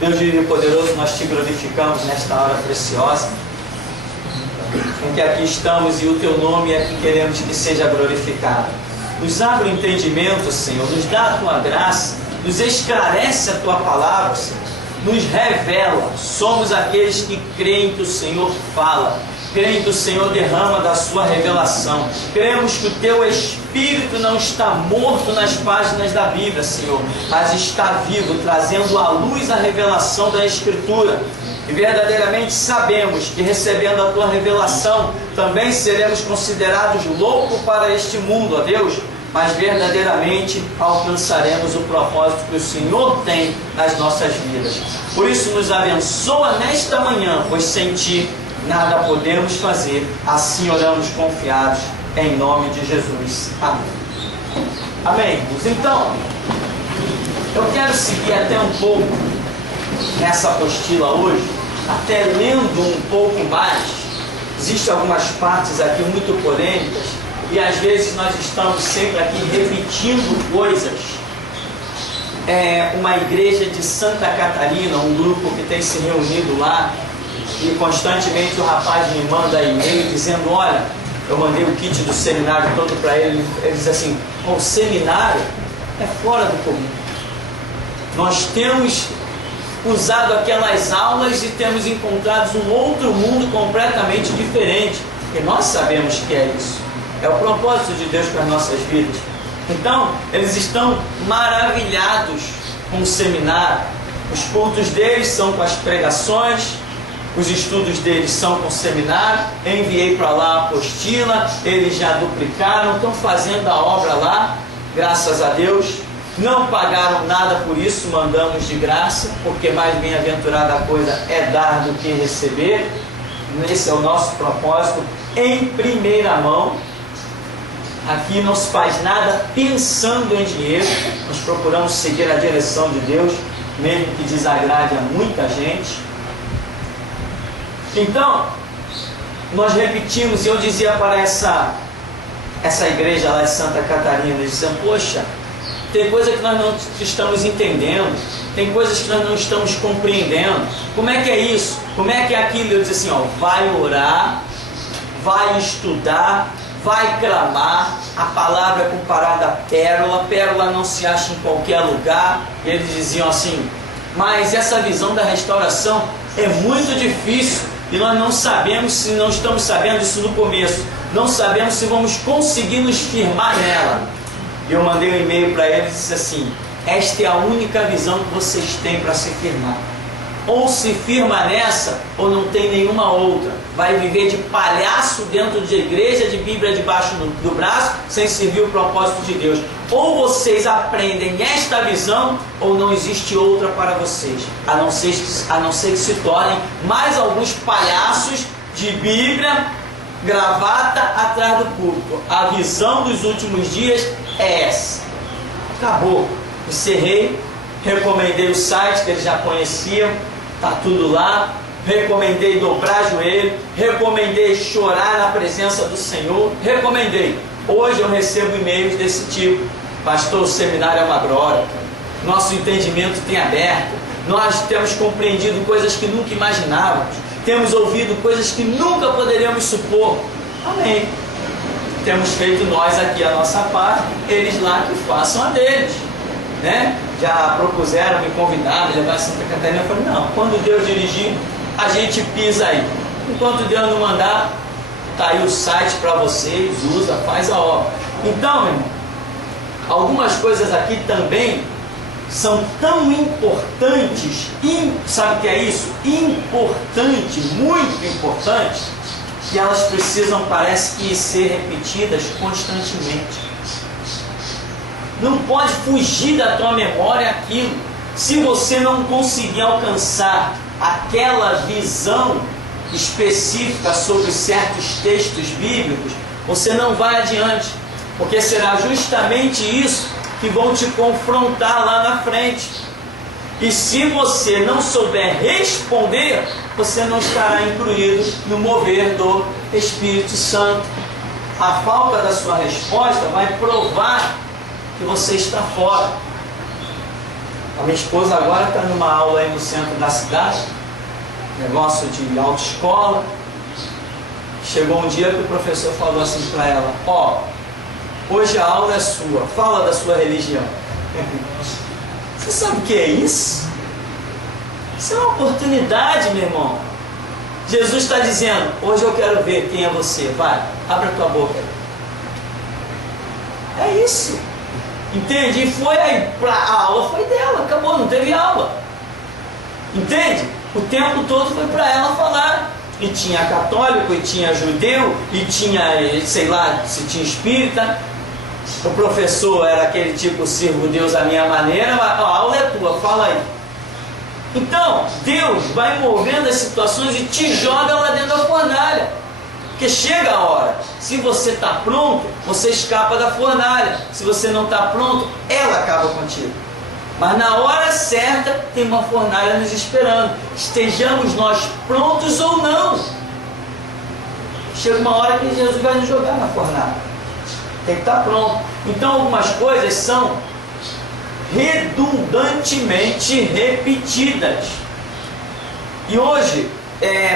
Deus vivo e poderoso, nós te glorificamos nesta hora preciosa, em que aqui estamos e o teu nome é que queremos que seja glorificado. Nos abre o entendimento, Senhor, nos dá a tua graça, nos esclarece a tua palavra, Senhor, nos revela. Somos aqueles que creem que o Senhor fala, creem que o Senhor derrama da sua revelação. Cremos que o teu Espírito não está morto nas páginas da Bíblia, Senhor, mas está vivo, trazendo à luz a revelação da Escritura. E verdadeiramente sabemos que recebendo a tua revelação, também seremos considerados loucos para este mundo, ó Deus, mas verdadeiramente alcançaremos o propósito que o Senhor tem nas nossas vidas. Por isso nos abençoa nesta manhã, pois sem ti nada podemos fazer. Assim oramos confiados, em nome de Jesus. Amém. Amém. Então, eu quero seguir até um pouco nessa apostila hoje, até lendo um pouco mais. Existem algumas partes aqui muito polêmicas, e às vezes nós estamos sempre aqui repetindo coisas. Uma igreja de Santa Catarina, um grupo que tem se reunido lá, e constantemente o rapaz me manda e-mail dizendo: olha, eu mandei o kit do seminário todo para ele. Ele diz assim: o seminário é fora do comum. Nós temos usado aquelas aulas e temos encontrado um outro mundo completamente diferente, e nós sabemos que é isso. É o propósito de Deus para as nossas vidas. Então, eles estão maravilhados com o seminário. Os cultos deles são com as pregações, os estudos deles são com o seminário. Enviei para lá a apostila, eles já duplicaram, estão fazendo a obra lá, graças a Deus. Não pagaram nada por isso, mandamos de graça, porque mais bem-aventurada a coisa é dar do que receber. Esse é o nosso propósito, em primeira mão. Aqui não se faz nada pensando em dinheiro, nós procuramos seguir a direção de Deus, mesmo que desagrade a muita gente. Então, nós repetimos, e eu dizia para essa igreja lá de Santa Catarina, eles diziam: poxa, tem coisa que nós não estamos entendendo, tem coisas que nós não estamos compreendendo. Como é que é isso? Como é que é aquilo? Eu disse assim: vai orar, vai estudar, vai clamar. A palavra é comparada à pérola. Pérola não se acha em qualquer lugar. Eles diziam assim: mas essa visão da restauração é muito difícil, e nós não sabemos, se não estamos sabendo isso no começo, não sabemos se vamos conseguir nos firmar nela. Eu mandei um e-mail para eles e disse assim: esta é a única visão que vocês têm para se firmar. Ou se firma nessa, ou não tem nenhuma outra. Vai viver de palhaço dentro de igreja, de Bíblia debaixo do braço, sem servir o propósito de Deus. Ou vocês aprendem esta visão, ou não existe outra para vocês, a não ser que se tornem mais alguns palhaços de Bíblia, gravata atrás do púlpito. A visão dos últimos dias é essa. Acabou. Encerrei. Recomendei o site que eles já conheciam, está tudo lá. Recomendei dobrar joelho, recomendei chorar na presença do Senhor, recomendei. Hoje eu recebo e-mails desse tipo: pastor, o seminário é uma glória, nosso entendimento tem aberto, nós temos compreendido coisas que nunca imaginávamos, temos ouvido coisas que nunca poderíamos supor. Amém. Temos feito nós aqui a nossa parte, eles lá que façam a deles, né? Já propuseram, me convidaram, levar a Santa Catarina. Eu falei: não, quando Deus dirigir, a gente pisa aí. Enquanto Deus não mandar, está aí o site para vocês, usa, faz a obra. Então, meu irmão, algumas coisas aqui também são tão importantes, sabe o que é isso? Importante, muito importante, que elas precisam, parece que, ser repetidas constantemente. Não pode fugir da tua memória aquilo. Se você não conseguir alcançar aquela visão específica sobre certos textos bíblicos, você não vai adiante, porque será justamente isso que vão te confrontar lá na frente. E se você não souber responder, você não estará incluído no mover do Espírito Santo. A falta da sua resposta vai provar que você está fora. A minha esposa agora está numa aula aí no centro da cidade, negócio de autoescola. Chegou um dia que o professor falou assim para ela: ó, hoje a aula é sua, fala da sua religião. Você sabe o que é isso? Isso é uma oportunidade, meu irmão. Jesus está dizendo: hoje eu quero ver quem é você, vai, abre a tua boca. É isso. Entende? E foi aí, a aula foi dela, acabou, não teve aula. Entende? O tempo todo foi para ela falar. E tinha católico, e tinha judeu, e tinha, sei lá, se tinha espírita. O professor era aquele tipo: sirvo Deus à minha maneira, mas a aula é tua, fala aí. Então, Deus vai movendo as situações e te joga lá dentro da fornalha. Porque chega a hora, se você está pronto, você escapa da fornalha. Se você não está pronto, ela acaba contigo. Mas na hora certa, tem uma fornalha nos esperando. Estejamos nós prontos ou não. Chega uma hora que Jesus vai nos jogar na fornalha. Tem que estar pronto. Então algumas coisas são redundantemente repetidas. E hoje,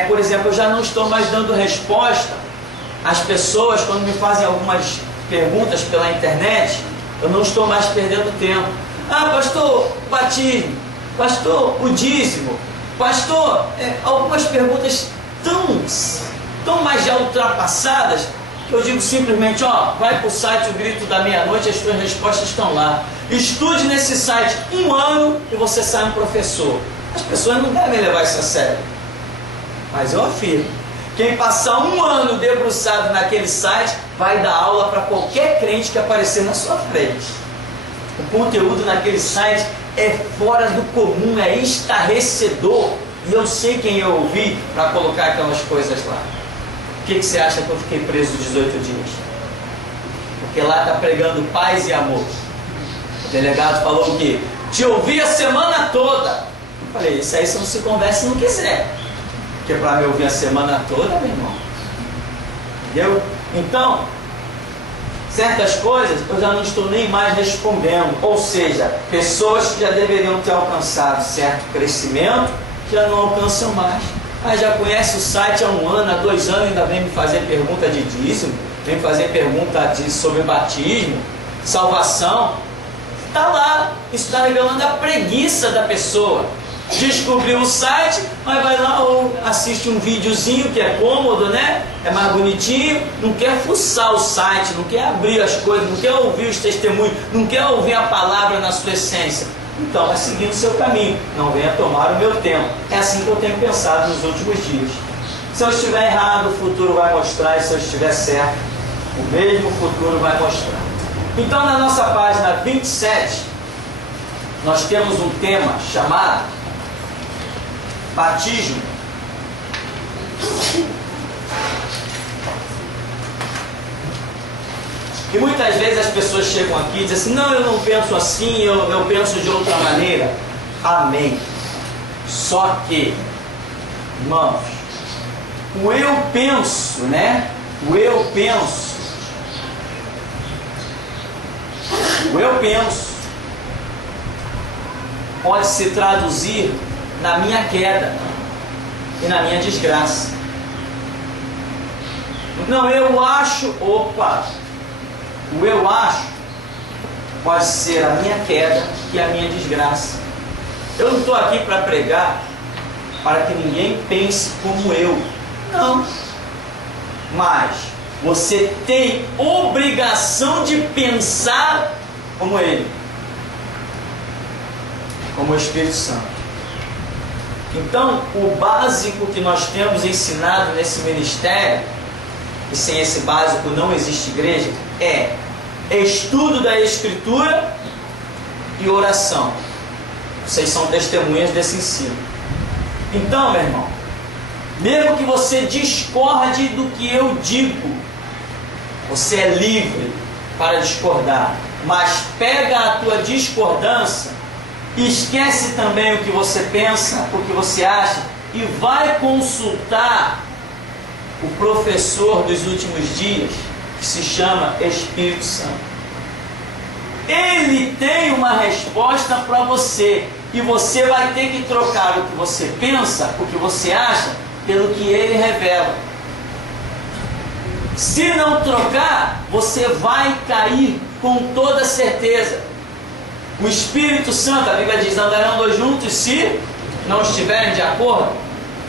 por exemplo, eu já não estou mais dando resposta às pessoas quando me fazem algumas perguntas pela internet. Eu não estou mais perdendo tempo. Ah, pastor, o batismo, pastor, o dízimo, pastor, algumas perguntas tão mais já ultrapassadas, que eu digo simplesmente: ó, vai para o site O Grito da Meia-Noite, as suas respostas estão lá. Estude nesse site 1 ano e você sai um professor. As pessoas não devem levar isso a sério. Mas eu afirmo, quem passar 1 ano debruçado naquele site vai dar aula para qualquer crente que aparecer na sua frente. O conteúdo naquele site é fora do comum, é estarrecedor. E eu sei quem eu ouvi para colocar aquelas coisas lá. Por que você acha que eu fiquei preso 18 dias? Porque lá está pregando paz e amor. O delegado falou o quê? Te ouvi a semana toda. Eu falei: isso aí você não se conversa se não quiser. Porque para me ouvir a semana toda, meu irmão. Entendeu? Então, certas coisas eu já não estou nem mais respondendo. Ou seja, pessoas que já deveriam ter alcançado certo crescimento, já não alcançam mais. Ah, já conhece o site há 1 ano, há 2 anos, ainda vem me fazer pergunta de dízimo, vem fazer pergunta sobre batismo, salvação. Está lá, isso está revelando a preguiça da pessoa. Descobriu o site, mas vai lá ou assiste um videozinho que é cômodo, né? É mais bonitinho, não quer fuçar o site, não quer abrir as coisas, não quer ouvir os testemunhos, não quer ouvir a palavra na sua essência. Então vai seguindo o seu caminho, não venha tomar o meu tempo. É assim que eu tenho pensado nos últimos dias. Se eu estiver errado, o futuro vai mostrar, e se eu estiver certo, o mesmo futuro vai mostrar. Então, na nossa página 27, nós temos um tema chamado batismo. E muitas vezes as pessoas chegam aqui e dizem assim: não, eu não penso assim, eu penso de outra maneira. Amém. Só que, irmãos, o eu penso, né? O eu penso pode se traduzir na minha queda e na minha desgraça. Não, eu acho, o eu acho pode ser a minha queda e a minha desgraça. Eu não estou aqui para pregar para que ninguém pense como eu. Não. Mas você tem obrigação de pensar como ele, como o Espírito Santo. Então, o básico que nós temos ensinado nesse ministério, e sem esse básico não existe igreja, é estudo da Escritura e oração. Vocês são testemunhas desse ensino. Então, meu irmão, mesmo que você discorde do que eu digo, você é livre para discordar, mas pega a tua discordância e esquece também o que você pensa, o que você acha, e vai consultar o professor dos últimos dias, que se chama Espírito Santo. Ele tem uma resposta para você. E você vai ter que trocar o que você pensa, o que você acha, pelo que ele revela. Se não trocar, você vai cair com toda certeza. O Espírito Santo, a Bíblia diz, andarão dois juntos se não estiverem de acordo.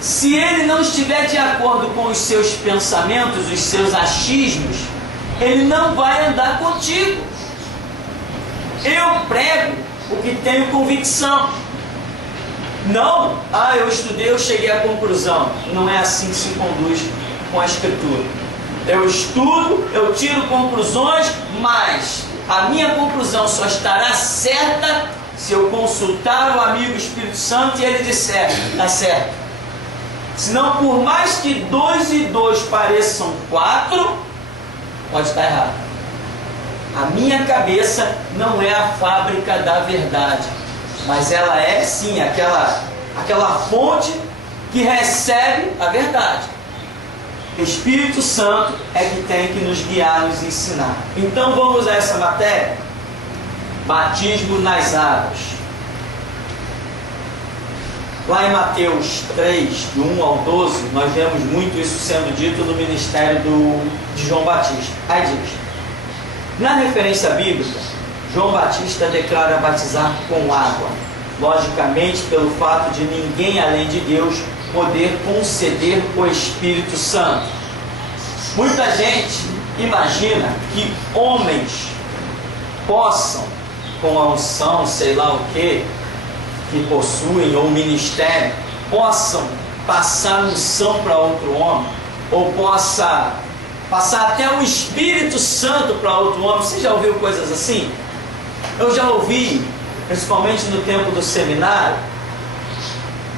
Se ele não estiver de acordo com os seus pensamentos, os seus achismos, ele não vai andar contigo. Eu prego o que tenho convicção. Não, eu estudei, eu cheguei à conclusão. Não é assim que se conduz com a Escritura. Eu estudo, eu tiro conclusões, mas a minha conclusão só estará certa se eu consultar o amigo Espírito Santo e ele disser, está certo. Senão, por mais que 2 e 2 pareçam 4, pode estar errado. A minha cabeça não é a fábrica da verdade, mas ela é sim aquela fonte que recebe a verdade. O Espírito Santo é que tem que nos guiar, nos ensinar. Então vamos a essa matéria. Batismo nas águas. Lá em Mateus 3, do 1 ao 12, nós vemos muito isso sendo dito no ministério de João Batista. Aí diz: na referência bíblica, João Batista declara batizar com água, logicamente pelo fato de ninguém além de Deus poder conceder o Espírito Santo. Muita gente imagina que homens possam, com a unção, sei lá o que possuem, ou ministério, possam passar unção para outro homem, ou possa passar até o Espírito Santo para outro homem. Você já ouviu coisas assim? Eu já ouvi, principalmente no tempo do seminário,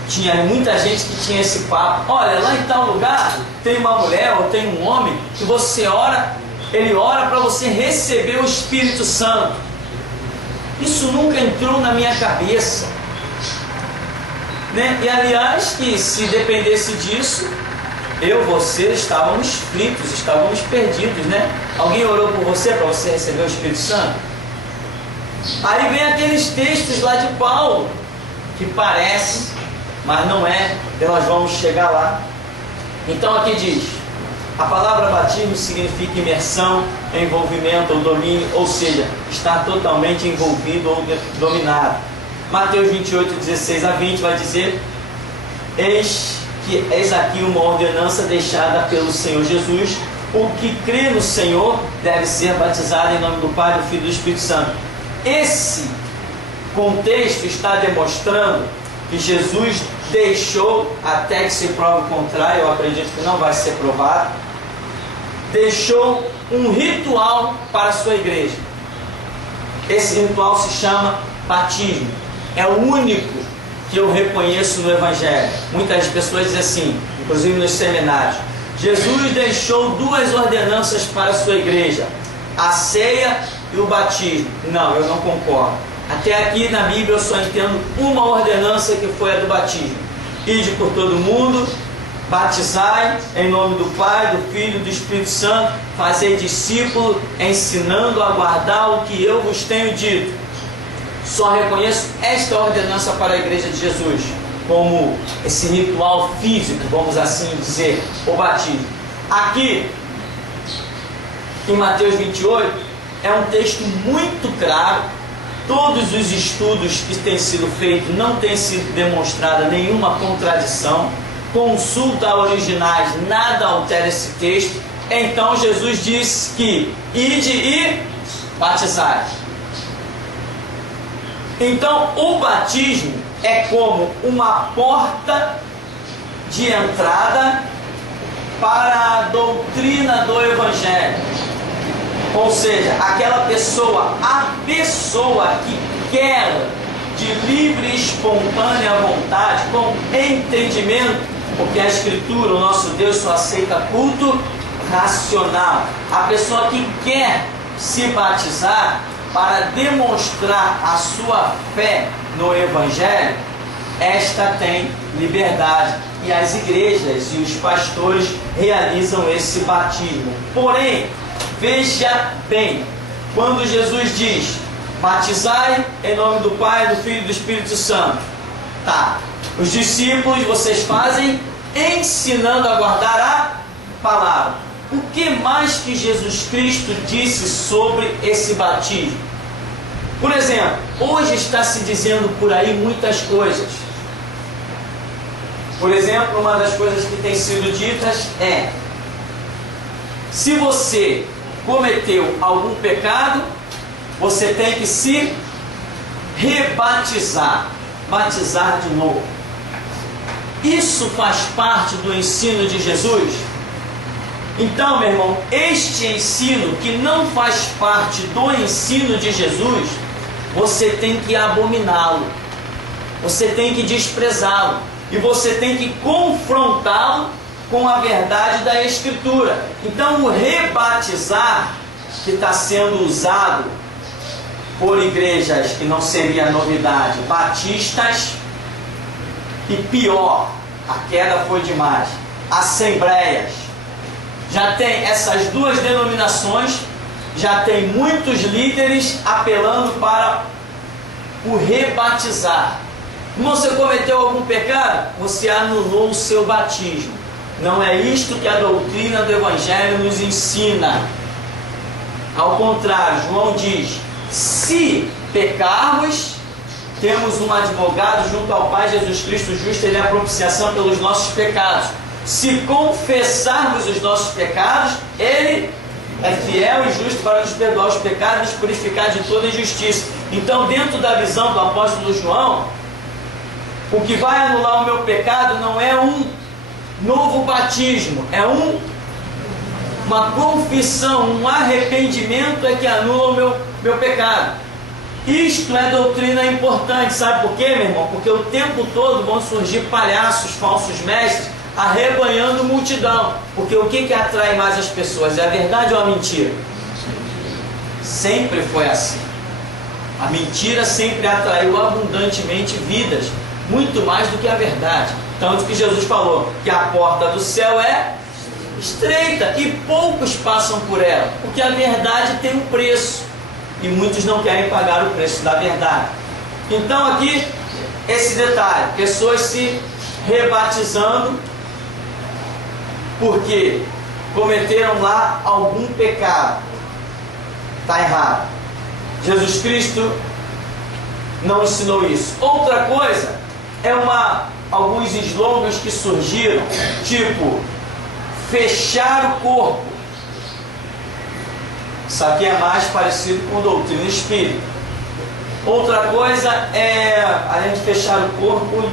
tinha muita gente que tinha esse papo: olha, lá em tal lugar tem uma mulher ou tem um homem que você ora, ele ora para você receber o Espírito Santo. Isso nunca entrou na minha cabeça, né? E aliás, que se dependesse disso, você estávamos fritos, estávamos perdidos, né? Alguém orou por você para você receber o Espírito Santo? Aí vem aqueles textos lá de Paulo que parecem, mas não é. Nós vamos chegar lá. Então aqui diz: a palavra batismo significa imersão, envolvimento ou domínio, ou seja, estar totalmente envolvido ou dominado. Mateus 28, 16 a 20 vai dizer: eis aqui uma ordenança deixada pelo Senhor Jesus: o que crê no Senhor deve ser batizado em nome do Pai, do Filho e do Espírito Santo. Esse contexto está demonstrando que Jesus deixou, até que se prove o contrário, eu acredito que não vai ser provado, deixou um ritual para a sua igreja. Esse ritual se chama batismo. É o único que eu reconheço no Evangelho. Muitas pessoas dizem assim, inclusive nos seminários: Jesus deixou 2 ordenanças para a sua igreja: a ceia e o batismo. Não, eu não concordo. Até aqui na Bíblia eu só entendo uma ordenança, que foi a do batismo: ide por todo mundo, batizai em nome do Pai, do Filho e do Espírito Santo, fazei discípulo, ensinando a guardar o que eu vos tenho dito. Só reconheço esta ordenança para a igreja de Jesus como esse ritual físico, vamos assim dizer, o batismo. Aqui em Mateus 28 é um texto muito claro. Todos os estudos que têm sido feitos não tem sido demonstrada nenhuma contradição. Consulta originais, nada altera esse texto. Então Jesus disse que ide e batizai. Então o batismo é como uma porta de entrada para a doutrina do Evangelho. Ou seja, a pessoa que quer de livre e espontânea vontade, com entendimento, porque a Escritura, o nosso Deus, só aceita culto racional. A pessoa que quer se batizar para demonstrar a sua fé no Evangelho, esta tem liberdade. E as igrejas e os pastores realizam esse batismo. Porém, veja bem, quando Jesus diz Batizai em nome do Pai, do Filho e do Espírito Santo. Tá. Os discípulos vocês fazem ensinando a guardar a palavra. O que mais que Jesus Cristo disse sobre esse batismo? Por exemplo, hoje está se dizendo por aí muitas coisas. Por exemplo, uma das coisas que tem sido ditas é: se você cometeu algum pecado, você tem que se rebatizar, batizar de novo. Isso faz parte do ensino de Jesus? Então, meu irmão, este ensino que não faz parte do ensino de Jesus, você tem que abominá-lo, você tem que desprezá-lo, e você tem que confrontá-lo com a verdade da Escritura. Então, o rebatizar, que está sendo usado por igrejas que não seria novidade, batistas, e pior, a queda foi demais, assembleias. Já tem essas duas denominações, já tem muitos líderes apelando para o rebatizar. Irmão, você cometeu algum pecado? Você anulou o seu batismo. Não é isto que a doutrina do Evangelho nos ensina. Ao contrário, João diz: se pecarmos, temos um advogado junto ao Pai, Jesus Cristo justo, ele é a propiciação pelos nossos pecados. Se confessarmos os nossos pecados, ele é fiel e justo para nos perdoar os pecados e nos purificar de toda injustiça. Então, dentro da visão do apóstolo João, o que vai anular o meu pecado não é um novo batismo, é uma confissão, um arrependimento é que anula o meu pecado. Isto é doutrina importante, sabe por quê, meu irmão? Porque o tempo todo vão surgir palhaços, falsos mestres, arrebanhando multidão. Porque o que atrai mais as pessoas? É a verdade ou a mentira? Sempre foi assim. A mentira sempre atraiu abundantemente vidas, muito mais do que a verdade. Tanto que Jesus falou que a porta do céu é estreita e poucos passam por ela, porque a verdade tem um preço e muitos não querem pagar o preço da verdade. Então aqui, esse detalhe, pessoas se rebatizando porque cometeram lá algum pecado. Está errado. Jesus Cristo não ensinou isso. Outra coisa é alguns slogans que surgiram, tipo fechar o corpo. Isso aqui é mais parecido com doutrina espírita. Outra coisa é, além de fechar o corpo,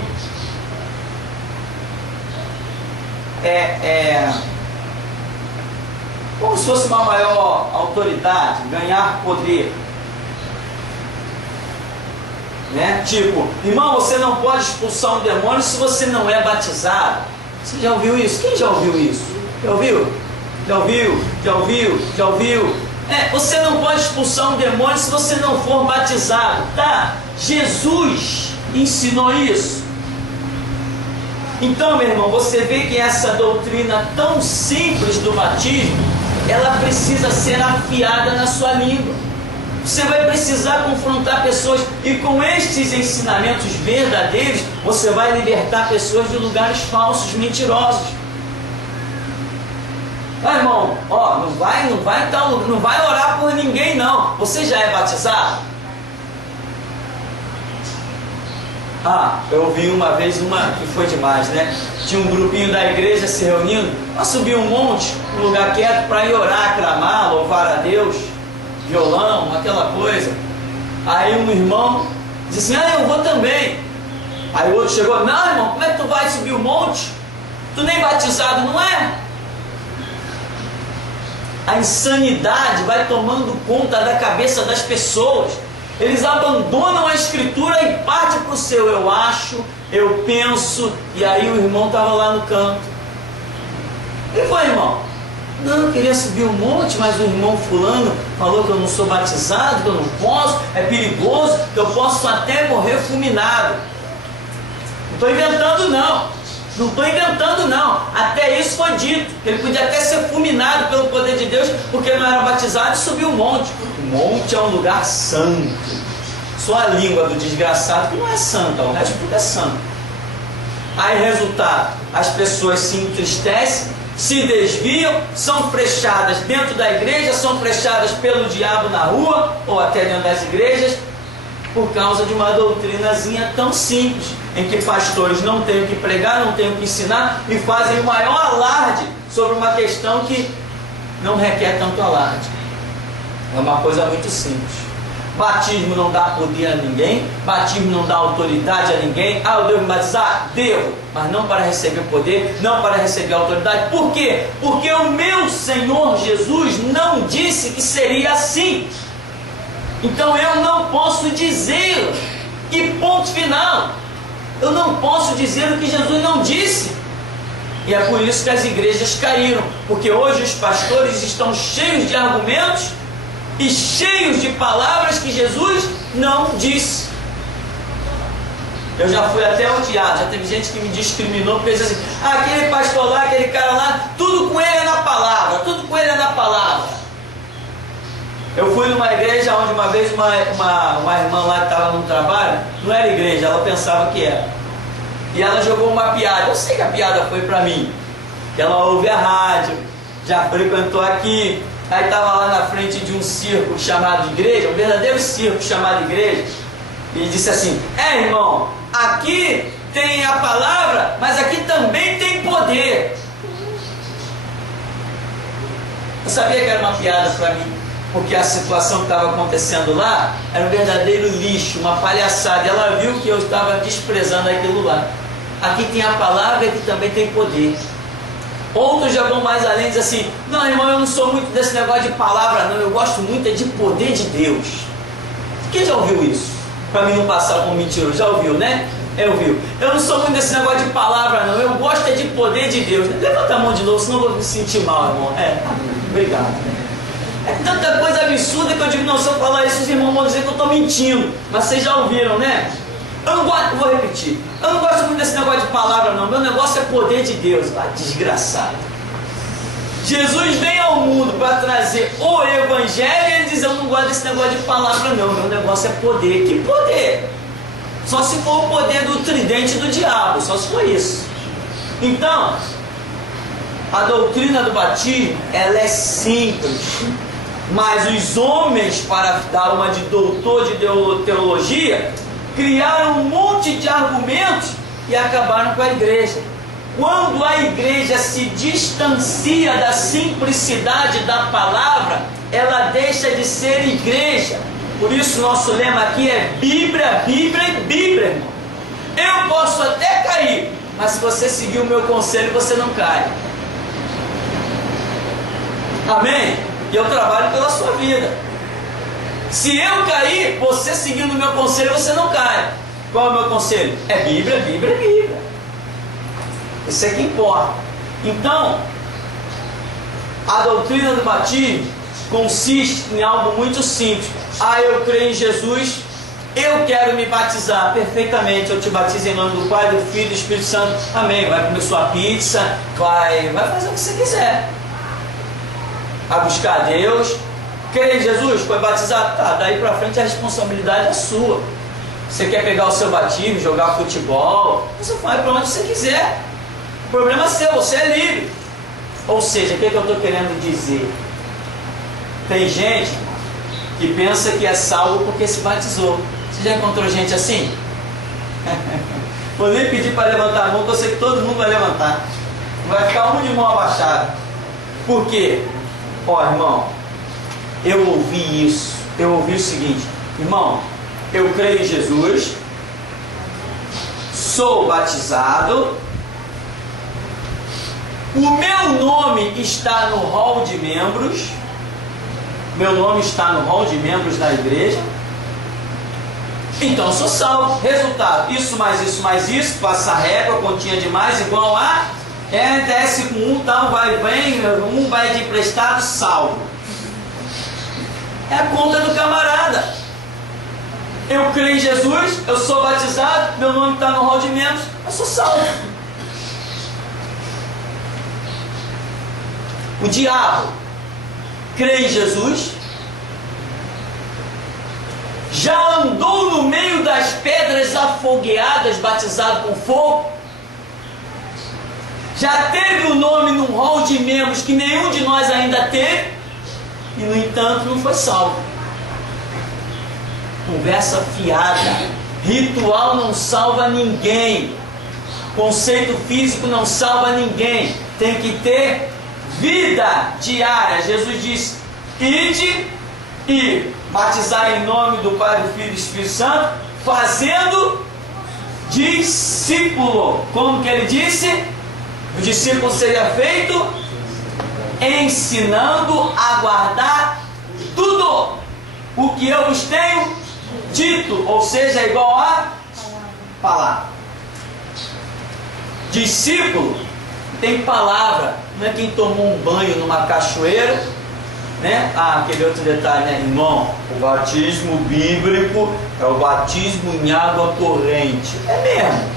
como se fosse uma maior autoridade, ganhar poder. Né? Tipo, irmão, você não pode expulsar um demônio se você não é batizado. Você já ouviu isso? Quem já ouviu isso? Já ouviu? Já ouviu? Já ouviu? Já ouviu? Você não pode expulsar um demônio se você não for batizado. Tá? Jesus ensinou isso. Então, meu irmão, você vê que essa doutrina tão simples do batismo, ela precisa ser afiada na sua língua. Você vai precisar confrontar pessoas, e com estes ensinamentos verdadeiros, você vai libertar pessoas de lugares falsos, mentirosos. Irmão, não vai orar por ninguém não. Você já é batizado? Eu ouvi uma vez que foi demais, né? Tinha um grupinho da igreja se reunindo para subir um monte, um lugar quieto, para ir orar, clamar, louvar a Deus, violão, aquela coisa. Aí um irmão disse assim: eu vou também. Aí o outro chegou: não, irmão, como é que tu vai subir um monte? Tu nem batizado não é? A insanidade vai tomando conta da cabeça das pessoas. Eles abandonam a Escritura e partem para o seu eu acho, eu penso. E aí o irmão estava lá no canto. O que foi, irmão? Não, eu queria subir um monte, mas o irmão fulano falou que eu não sou batizado, que eu não posso, é perigoso, que eu posso até morrer fulminado. Não estou inventando não. Não estou inventando não, até isso foi dito, ele podia até ser fulminado pelo poder de Deus, porque não era batizado e subiu o monte. O monte é um lugar santo, só a língua do desgraçado que não é santa, o resto tudo é santo. Aí resultado, as pessoas se entristecem, se desviam, são frechadas dentro da igreja, são frechadas pelo diabo na rua, ou até dentro das igrejas, por causa de uma doutrinazinha tão simples, em que pastores não têm o que pregar, não têm o que ensinar, e fazem o maior alarde sobre uma questão que não requer tanto alarde. É uma coisa muito simples. Batismo não dá poder a ninguém, batismo não dá autoridade a ninguém. Ah, eu devo me batizar? Devo, mas não para receber poder, não para receber autoridade. Por quê? Porque o meu Senhor Jesus não disse que seria assim. Então eu não posso dizer, e ponto final. Eu não posso dizer o que Jesus não disse. E é por isso que as igrejas caíram, porque hoje os pastores estão cheios de argumentos e cheios de palavras que Jesus não disse. Eu já fui até odiado, já teve gente que me discriminou porque disse assim: ah, aquele pastor lá, aquele cara lá, tudo com ele é na palavra, tudo com ele é na palavra. Eu fui numa igreja onde uma vez uma irmã lá que estava no trabalho, não era igreja, ela pensava que era. E ela jogou uma piada, eu sei que a piada foi para mim, que ela ouve a rádio, já frequentou aqui, aí estava lá na frente de um circo chamado igreja, um verdadeiro circo chamado igreja, e disse assim: irmão, aqui tem a palavra, mas aqui também tem poder. Eu sabia que era uma piada para mim, porque a situação que estava acontecendo lá era um verdadeiro lixo, uma palhaçada. Ela viu que eu estava desprezando aquilo lá. Aqui tem a palavra e aqui também tem poder. Outros já vão mais além e dizem assim: não, irmão, eu não sou muito desse negócio de palavra não, eu gosto muito de poder de Deus. Quem já ouviu isso? Para mim não passar como mentiroso, já ouviu, né? Ouviu. Eu não sou muito desse negócio de palavra não, eu gosto de poder de Deus. Levanta a mão de novo, senão eu vou me sentir mal, irmão. Obrigado. É tanta coisa absurda que eu digo: não, se eu falar isso, os irmãos vão dizer que eu estou mentindo. Mas vocês já ouviram, né? Eu não gosto, vou repetir, eu não gosto muito desse negócio de palavra não, meu negócio é poder de Deus. Desgraçado. Jesus vem ao mundo para trazer o evangelho e ele diz: eu não gosto desse negócio de palavra não, meu negócio é poder. Que poder? Só se for o poder do tridente do diabo, só se for isso. Então, a doutrina do batismo, ela é simples, mas os homens, para dar uma de doutor de teologia, criaram um monte de argumentos e acabaram com a igreja. Quando a igreja se distancia da simplicidade da palavra, ela deixa de ser igreja. Por isso nosso lema aqui é Bíblia, Bíblia e Bíblia, irmão. Eu posso até cair, mas se você seguir o meu conselho, você não cai. Amém? E eu trabalho pela sua vida. Se eu cair, você seguindo o meu conselho, você não cai. Qual é o meu conselho? É Bíblia, Bíblia, Bíblia. Isso é que importa. Então, a doutrina do batismo consiste em algo muito simples. Ah, eu creio em Jesus, eu quero me batizar. Perfeitamente, eu te batizo em nome do Pai, do Filho e do Espírito Santo. Amém. Vai comer sua pizza, vai fazer o que você quiser. Vai buscar a Deus. Crê em Jesus? Foi batizado? Tá, daí pra frente a responsabilidade é sua. Você quer pegar o seu batismo, jogar futebol, você vai para onde você quiser. O problema é seu, você é livre. Ou seja, o que eu estou querendo dizer? Tem gente que pensa que é salvo porque se batizou. Você já encontrou gente assim? Vou nem pedir para levantar a mão, porque eu sei que todo mundo vai levantar. Vai ficar um de mão abaixada. Por quê? Ó, irmão, eu ouvi isso. Eu ouvi o seguinte: irmão, eu creio em Jesus, sou batizado, o meu nome está no hall de membros, meu nome está no hall de membros da igreja, então sou salvo. Resultado: isso mais isso, passa a régua, continha de mais, igual a desce com um, tal, vai, vem, um vai de emprestado, salvo. É a conta do camarada. Eu creio em Jesus, eu sou batizado, meu nome está no hall de membros, eu sou salvo. O diabo crê em Jesus, já andou no meio das pedras afogueadas, batizado com fogo, já teve o nome num rol de membros que nenhum de nós ainda teve, e no entanto não foi salvo. Conversa fiada. Ritual não salva ninguém, conceito físico não salva ninguém, tem que ter vida diária. Jesus disse: ide e batizar em nome do Pai, do Filho e do Espírito Santo, fazendo discípulo. Como que ele disse? O discípulo seria feito ensinando a guardar tudo o que eu vos tenho dito, ou seja, é igual a palavra. Discípulo tem palavra, não é quem tomou um banho numa cachoeira, né? Aquele outro detalhe, né, irmão? O batismo bíblico é o batismo em água corrente. É mesmo.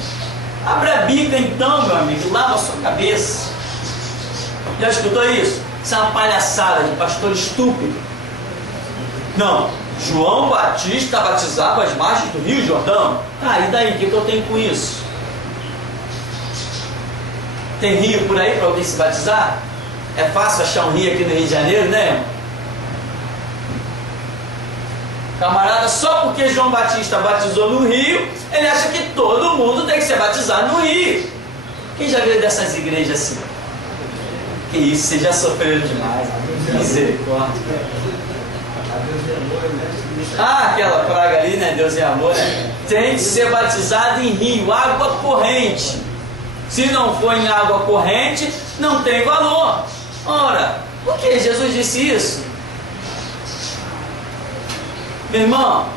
Abre a Bíblia então, meu amigo, lava a sua cabeça. Já escutou isso? Isso é uma palhaçada de pastor estúpido. Não, João Batista batizava as margens do Rio Jordão. E daí? O que eu tenho com isso? Tem rio por aí para alguém se batizar? É fácil achar um rio aqui no Rio de Janeiro, né, irmão? Camarada, só porque João Batista batizou no rio, ele acha que todo mundo tem que ser batizado no rio. Quem já veio dessas igrejas assim? Que isso, vocês já sofreram demais. Misericórdia. Aquela praga ali, né? Deus é amor, né? Tem que ser batizado em rio, água corrente. Se não for em água corrente, não tem valor. Ora, por que Jesus disse isso? Meu irmão,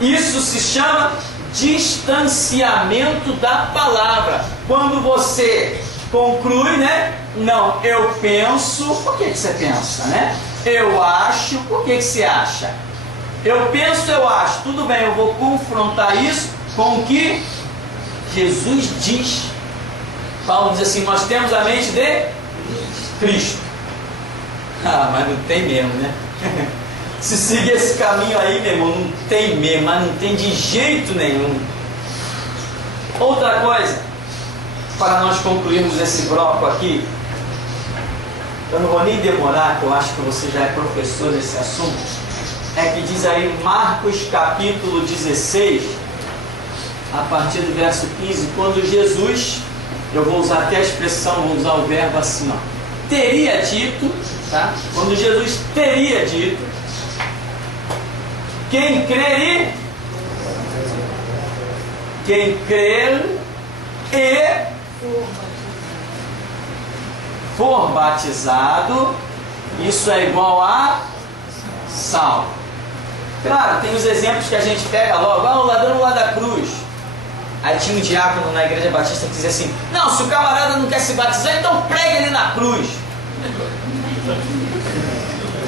isso se chama distanciamento da palavra. Quando você conclui, né? Não, eu penso. Por que você pensa, né? Eu acho. Por que você acha? Eu penso, eu acho. Tudo bem, eu vou confrontar isso com o que Jesus diz. Paulo diz assim: nós temos a mente de Cristo. Mas não tem mesmo, né? Se seguir esse caminho aí, meu irmão, não tem mesmo, mas não tem de jeito nenhum. Outra coisa, para nós concluirmos esse bloco aqui, eu não vou nem demorar, que eu acho que você já é professor nesse assunto, é que diz aí Marcos capítulo 16, a partir do verso 15, quando Jesus, eu vou usar até a expressão, vou usar o verbo assim, ó, teria dito, tá? Quando Jesus teria dito, quem crer e for batizado, isso é igual a salvo. Claro, tem os exemplos que a gente pega logo. O ladrão lá da cruz. Aí tinha um diácono na igreja batista que dizia assim: não, se o camarada não quer se batizar, então pregue ele na cruz.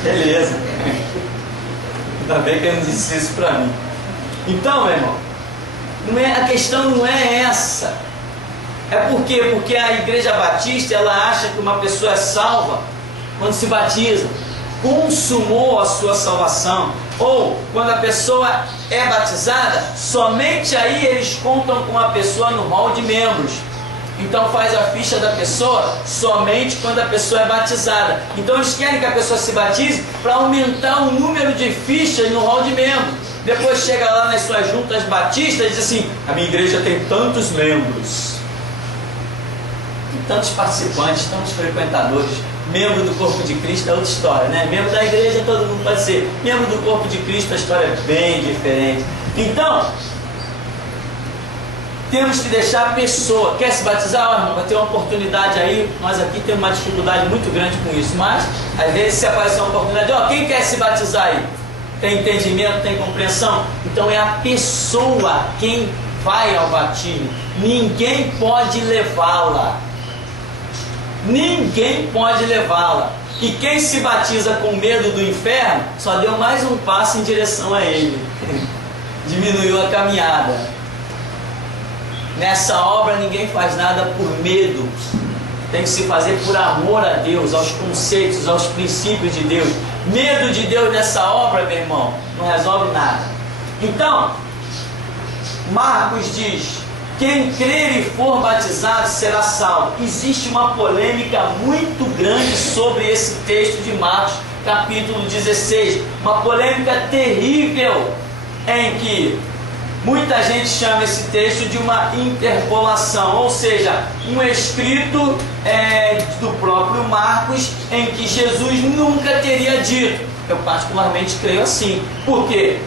Beleza. Ainda bem que ele não disse isso para mim. Então, meu irmão, a questão não é essa. É por quê? Porque a igreja batista, ela acha que uma pessoa é salva quando se batiza, consumou a sua salvação. Ou quando a pessoa é batizada, somente aí eles contam com a pessoa no rol de membros. Então faz a ficha da pessoa somente quando a pessoa é batizada. Então eles querem que a pessoa se batize para aumentar o número de fichas no rol de membros. Depois chega lá nas suas juntas batistas e diz assim: a minha igreja tem tantos membros, tem tantos participantes, tantos frequentadores. Membro do corpo de Cristo é outra história, né? Membro da igreja todo mundo pode ser. Membro do corpo de Cristo a história é bem diferente. Então, temos que deixar a pessoa. Quer se batizar? Irmão, vai ter uma oportunidade aí. Nós aqui temos uma dificuldade muito grande com isso. Mas, às vezes, se aparecer uma oportunidade, quem quer se batizar aí? Tem entendimento, tem compreensão? Então é a pessoa quem vai ao batismo. Ninguém pode levá-la. Ninguém pode levá-la. E quem se batiza com medo do inferno, só deu mais um passo em direção a ele. Diminuiu a caminhada. Nessa obra ninguém faz nada por medo. tem que se fazer por amor a Deus, aos conceitos, aos princípios de Deus. Medo de Deus nessa obra, meu irmão, não resolve nada. Então, Marcos diz: quem crer e for batizado será salvo. Existe uma polêmica muito grande sobre esse texto de Marcos, capítulo 16. Uma polêmica terrível, em que muita gente chama esse texto de uma interpolação, ou seja, um escrito do próprio Marcos, em que Jesus nunca teria dito. Eu particularmente creio assim. Por quê?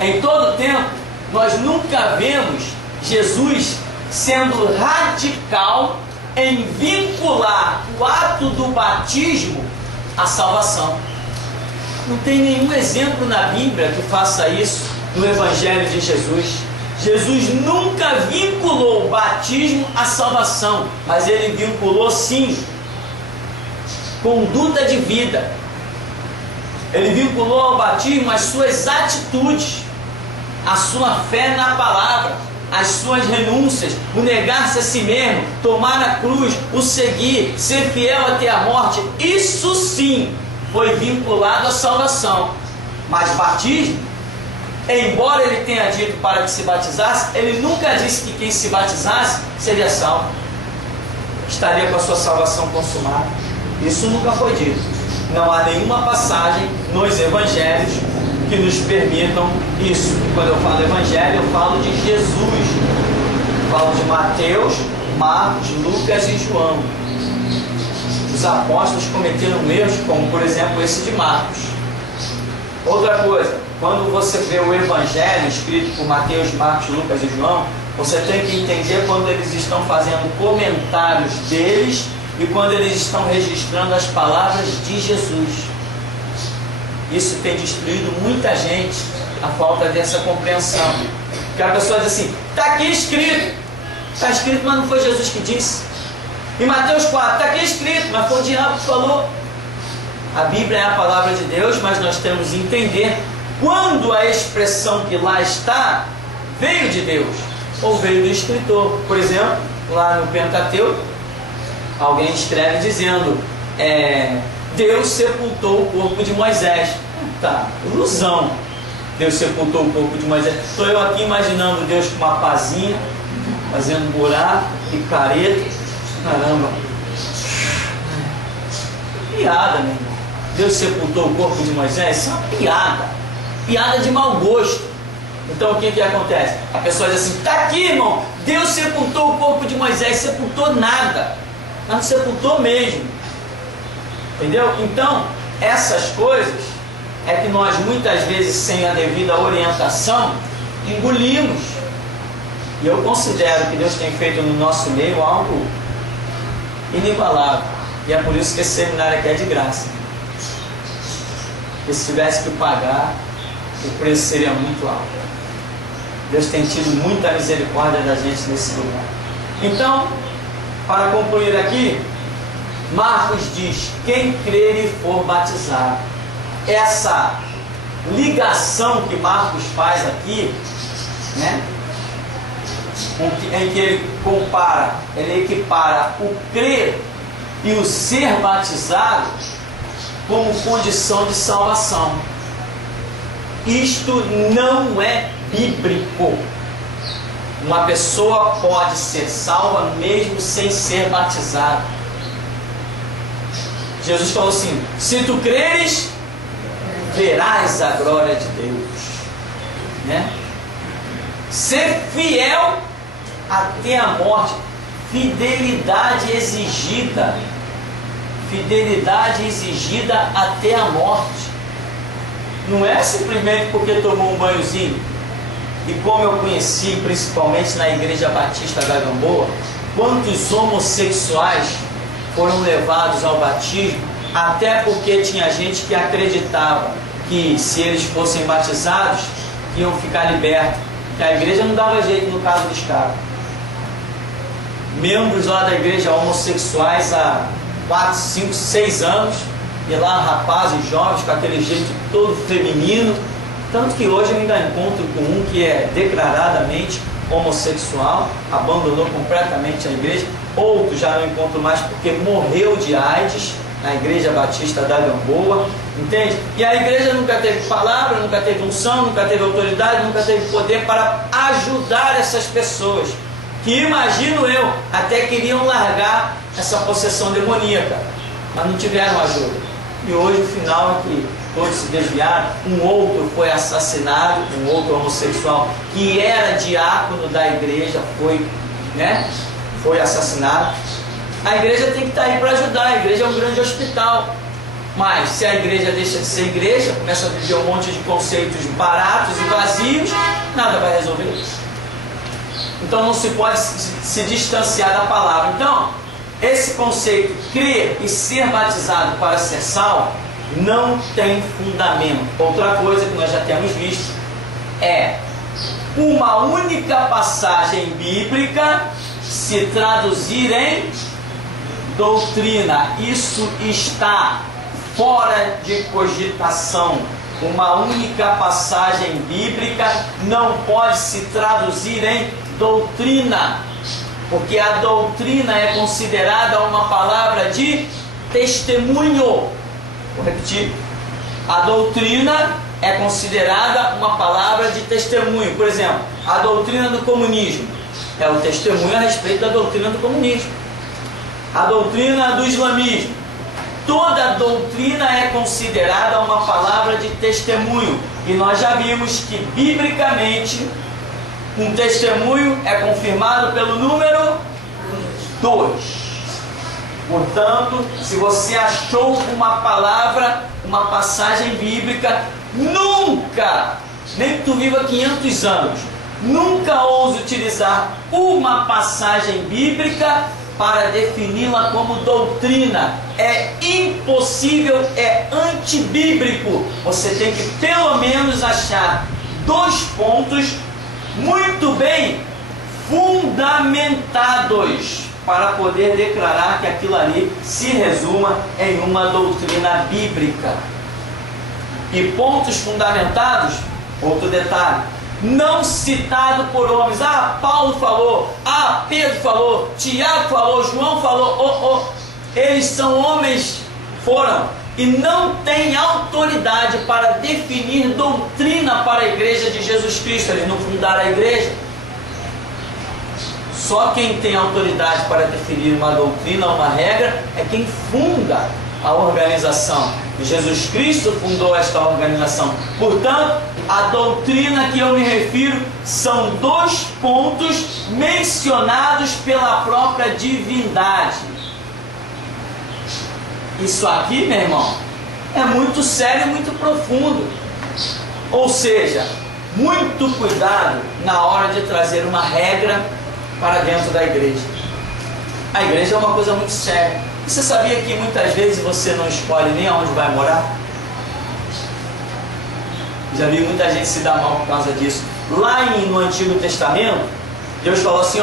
Em todo tempo, nós nunca vemos Jesus sendo radical em vincular o ato do batismo à salvação. Não tem nenhum exemplo na Bíblia que faça isso no Evangelho de Jesus. Jesus nunca vinculou o batismo à salvação, mas ele vinculou sim conduta de vida. Ele vinculou ao batismo as suas atitudes, a sua fé na palavra, as suas renúncias, o negar-se a si mesmo, tomar a cruz, o seguir, ser fiel até a morte. Isso sim foi vinculado à salvação. Mas batismo, embora ele tenha dito para que se batizasse, ele nunca disse que quem se batizasse seria salvo, estaria com a sua salvação consumada. Isso nunca foi dito. Não há nenhuma passagem nos evangelhos que nos permitam isso. Quando eu falo evangelho, eu falo de Jesus. Eu falo de Mateus, Marcos, Lucas e João. Os apóstolos cometeram erros, como por exemplo esse de Marcos. Outra coisa, quando você vê o evangelho escrito por Mateus, Marcos, Lucas e João, você tem que entender quando eles estão fazendo comentários deles e quando eles estão registrando as palavras de Jesus. Isso tem destruído muita gente, a falta dessa compreensão. Porque a pessoa diz assim: está aqui escrito. Está escrito, mas não foi Jesus que disse. Em Mateus 4, está aqui escrito, mas foi o diabo que falou. A Bíblia é a palavra de Deus, mas nós temos que entender quando a expressão que lá está veio de Deus ou veio do escritor. Por exemplo, lá no Pentateuco, alguém escreve dizendo: Deus sepultou o corpo de Moisés. Tá, ilusão. Deus sepultou o corpo de Moisés. Estou eu aqui imaginando Deus com uma pazinha, fazendo buraco e careta. Caramba. Piada, meu irmão. Deus sepultou o corpo de Moisés? Isso é uma piada. Piada de mau gosto. Então o que acontece? A pessoa diz assim: está aqui, irmão, Deus sepultou o corpo de Moisés. Sepultou nada. Mas não sepultou mesmo. Entendeu? Então, essas coisas é que nós muitas vezes, sem a devida orientação, engolimos. E eu considero que Deus tem feito no nosso meio algo inigualável. E é por isso que esse seminário aqui é de graça. Porque se tivesse que pagar, o preço seria muito alto. Deus tem tido muita misericórdia da gente nesse lugar. Então, para concluir aqui, Marcos diz: quem crer e for batizado. Essa ligação que Marcos faz aqui, né, em que ele compara, ele equipara o crer e o ser batizado como condição de salvação. Isto não é bíblico. Uma pessoa pode ser salva mesmo sem ser batizado. Jesus falou assim: se tu creres, verás a glória de Deus, né? Ser fiel até a morte, fidelidade exigida até a morte. Não é simplesmente porque tomou um banhozinho. E como eu conheci, principalmente na Igreja Batista da Gamboa, quantos homossexuais foram levados ao batismo, até porque tinha gente que acreditava que se eles fossem batizados, iam ficar libertos, que a igreja não dava jeito no caso dos caras. Membros lá da igreja homossexuais há 4, 5, 6 anos, e lá rapazes jovens com aquele jeito todo feminino, tanto que hoje eu ainda encontro com um que é declaradamente homossexual, abandonou completamente a igreja. Outro já não encontro mais porque morreu de AIDS na Igreja Batista da Gamboa, entende? E a igreja nunca teve palavra, nunca teve unção, nunca teve autoridade, nunca teve poder para ajudar essas pessoas, que imagino eu, até queriam largar essa possessão demoníaca, mas não tiveram ajuda. E hoje o final é que todos se desviaram. Um outro foi assassinado, um outro homossexual que era diácono da igreja foi assassinado. A igreja tem que estar aí para ajudar. A igreja é um grande hospital, mas se a igreja deixa de ser igreja, começa a viver um monte de conceitos baratos e vazios, nada vai resolver isso. Então não se pode se distanciar da palavra. Então esse conceito, crer e ser batizado para ser salvo, não tem fundamento. Outra coisa que nós já temos visto é uma única passagem bíblica se traduzir em doutrina. Isso está fora de cogitação. Uma única passagem bíblica não pode se traduzir em doutrina, porque a doutrina é considerada uma palavra de testemunho. Vou repetir. A doutrina é considerada uma palavra de testemunho. Por exemplo, a doutrina do comunismo é o testemunho a respeito da doutrina do comunismo. A doutrina do islamismo, toda doutrina é considerada uma palavra de testemunho. E nós já vimos que, biblicamente, um testemunho é confirmado pelo número 2. Portanto, se você achou uma palavra, uma passagem bíblica, nunca, nem que tu viva 500 anos, nunca ouse utilizar uma passagem bíblica para defini-la como doutrina. É impossível, é antibíblico. Você tem que pelo menos achar 2 pontos muito bem fundamentados para poder declarar que aquilo ali se resuma em uma doutrina bíblica. E pontos fundamentados, outro detalhe, não citado por homens. Paulo falou, Pedro falou, Tiago falou, João falou. Eles são homens, foram, e não têm autoridade para definir doutrina para a igreja de Jesus Cristo. Eles não fundaram a igreja. Só quem tem autoridade para definir uma doutrina, uma regra, é quem funda a organização. E Jesus Cristo fundou esta organização. Portanto, a doutrina que eu me refiro são 2 pontos mencionados pela própria divindade. Isso aqui, meu irmão, é muito sério e muito profundo. Ou seja, muito cuidado na hora de trazer uma regra para dentro da igreja. A igreja é uma coisa muito séria. Você sabia que muitas vezes você não escolhe nem aonde vai morar? Já vi muita gente se dar mal por causa disso. Lá no Antigo Testamento, Deus falou assim,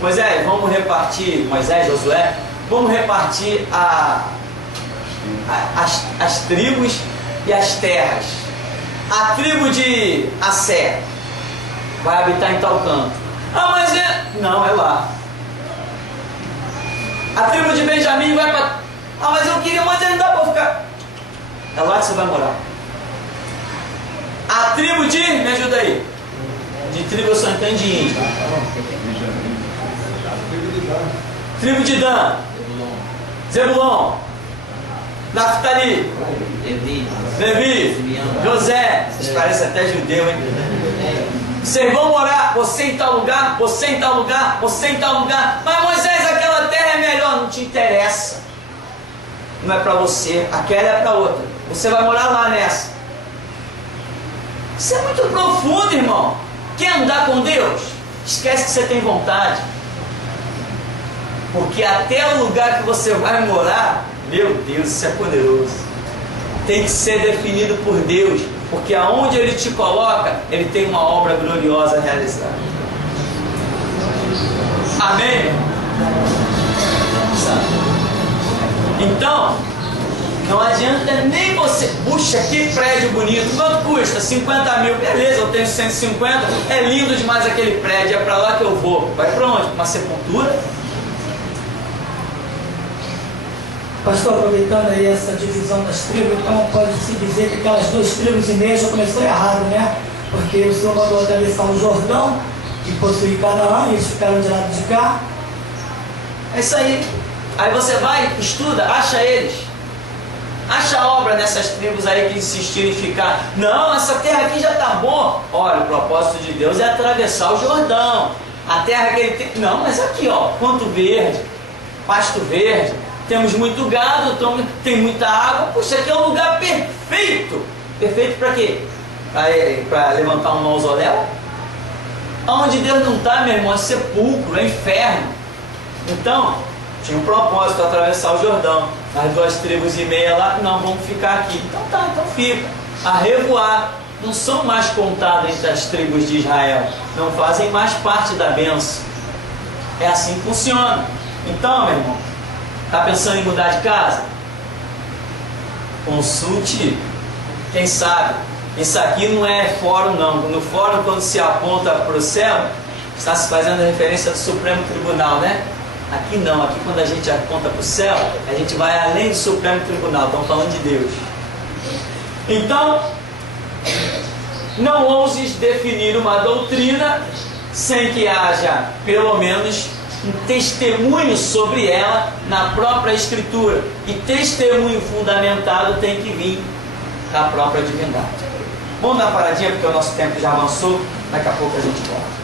Moisés, vamos repartir, Moisés, Josué, vamos repartir as tribos e as terras. A tribo de Assé vai habitar em tal canto. Mas não, é lá. A tribo de Benjamim vai para... mas eu queria, mas não dá para ficar. É lá que você vai morar. A tribo de... Me ajuda aí. De tribo eu só entendo de índio. Tribo de Dan. Zebulon. Naftali. Levi. José. Vocês parecem até judeu, hein? Vocês vão morar, você em tal lugar, você em tal lugar, você em tal lugar. Mas Moisés, aquela terra é melhor. Não te interessa. Não é para você, aquela é para outra. Você vai morar lá nessa. Isso é muito profundo, irmão. Quer andar com Deus? Esquece que você tem vontade. Porque até o lugar que você vai morar, meu Deus, isso é poderoso. Tem que ser definido por Deus. Porque aonde Ele te coloca, Ele tem uma obra gloriosa a realizar. Amém? Então, Não adianta nem você, puxa, que prédio bonito, quanto custa? 50 mil, beleza, eu tenho 150, é lindo demais aquele prédio, é para lá que eu vou. Vai para onde? Uma sepultura? Pastor, aproveitando aí essa divisão das tribos, então pode-se dizer que aquelas 2 tribos e meia já começou errado, né? Porque o Senhor mandou atravessar o Jordão e possuir Canaã, e eles ficaram de lado de cá. É isso aí. Aí você vai, estuda, acha eles. Acha a obra nessas tribos aí que insistirem em ficar. Não, essa terra aqui já está boa. Olha, o propósito de Deus é atravessar o Jordão. A terra que ele tem. Não, mas aqui, ó, quanto verde, pasto verde. Temos muito gado, então tem muita água. Puxa, aqui é um lugar perfeito. Perfeito para quê? Para levantar um mausoléu? Onde Deus não está, meu irmão, é sepulcro, é inferno. Então, tinha um propósito, atravessar o Jordão. As 2 tribos e meia lá, não, vamos ficar aqui. Então tá, então fica. A revoar, não são mais contadas entre as tribos de Israel. Não fazem mais parte da bênção. É assim que funciona. Então, meu irmão, está pensando em mudar de casa? Consulte, quem sabe. Isso aqui não é fórum não. No fórum, quando se aponta para o céu, está se fazendo referência do Supremo Tribunal, né? Aqui não, aqui quando a gente aponta para o céu, a gente vai além do Supremo Tribunal, estamos falando de Deus. Então, não ouses definir uma doutrina sem que haja, pelo menos, um testemunho sobre ela na própria Escritura. E testemunho fundamentado tem que vir da própria divindade. Vamos dar uma paradinha porque o nosso tempo já avançou, daqui a pouco a gente volta.